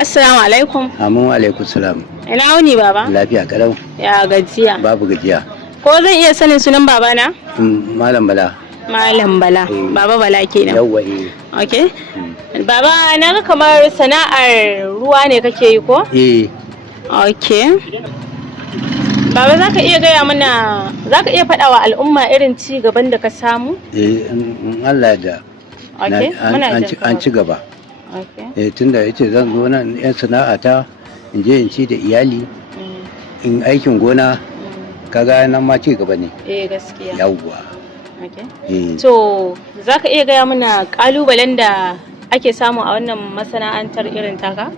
Assalamu alaikum. Amin wa alaikum salam. Ina wuni baba? Lafiya kalau. Ya gajiya. Babu gajiya. Ko zan iya sanin sunan babana? Malam Bala. Malam Bala. Baba Bala kenan. Yawwa Okay. Baba na ga kamar sana'ar ruwa ne kake yi ko? Okay. Baba za ka iya gaya mana, za ka iya faɗa wa al'umma irin ci gaban da ka samu? In Allah da. Okay. An ci gaba. Okay. Tunda yace zan zo nan yan sana'ata in je in ci da iyali in aikin gona kaga nan ma ci gaba ne. Gaskiya. Yawwa. Okay. To za ka iya gaya mana kalubalen da ake samu a wannan masana'antar irin taka?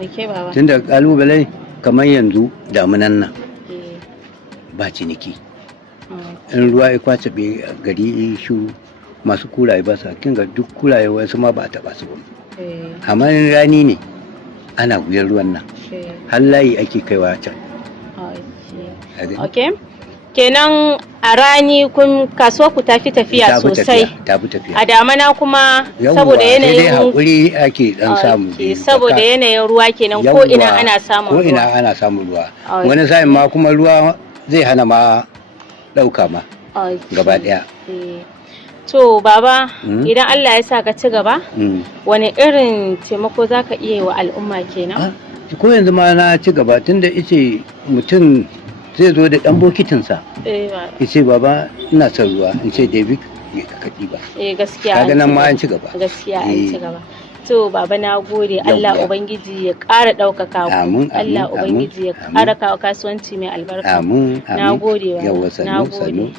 Okay baba. Tunda kalubale kamar yanzu damunan nan ba ciniki. In ruwa ya kwace gari shuru masu kuraye ba sa kinga duk kuraye wasu ma ba a taba su ba. Amma rani ne ana guyar ruwan nan har layi ake kaiwa can. Okay. Kenan a rani kasuwa ku tafi tafiya sosai. Tafi tafiya. A damana kuma saboda yanayin hakuri ake dan samu. Saboda yanayin ruwa kenan ko ina ana samun ruwa. Ko ina ana samun ruwa. Wani sa'in ma kuma ruwa zai hana ma dauka ma. Gaba daya. To baba, idan Allah ya sa ka ci gaba, wani irin taimako za ka iya yi wa al'umma kenan? Ko yanzu ma na ci gaba tunda ice mutum zai zo da ɗan bokitinsa. Ice baba ina son ruwa, in ce David ya kakaɗi ba. Gaskiya. Kaga nan ma an ci gaba. Gaskiya an ci gaba. To baba na gode, Allah Ubangiji ya ƙara ɗaukaka ku. Allah Ubangiji ya ƙara kawo kasuwanci mai albarka. Amin. Na gode. Yawwa sannu.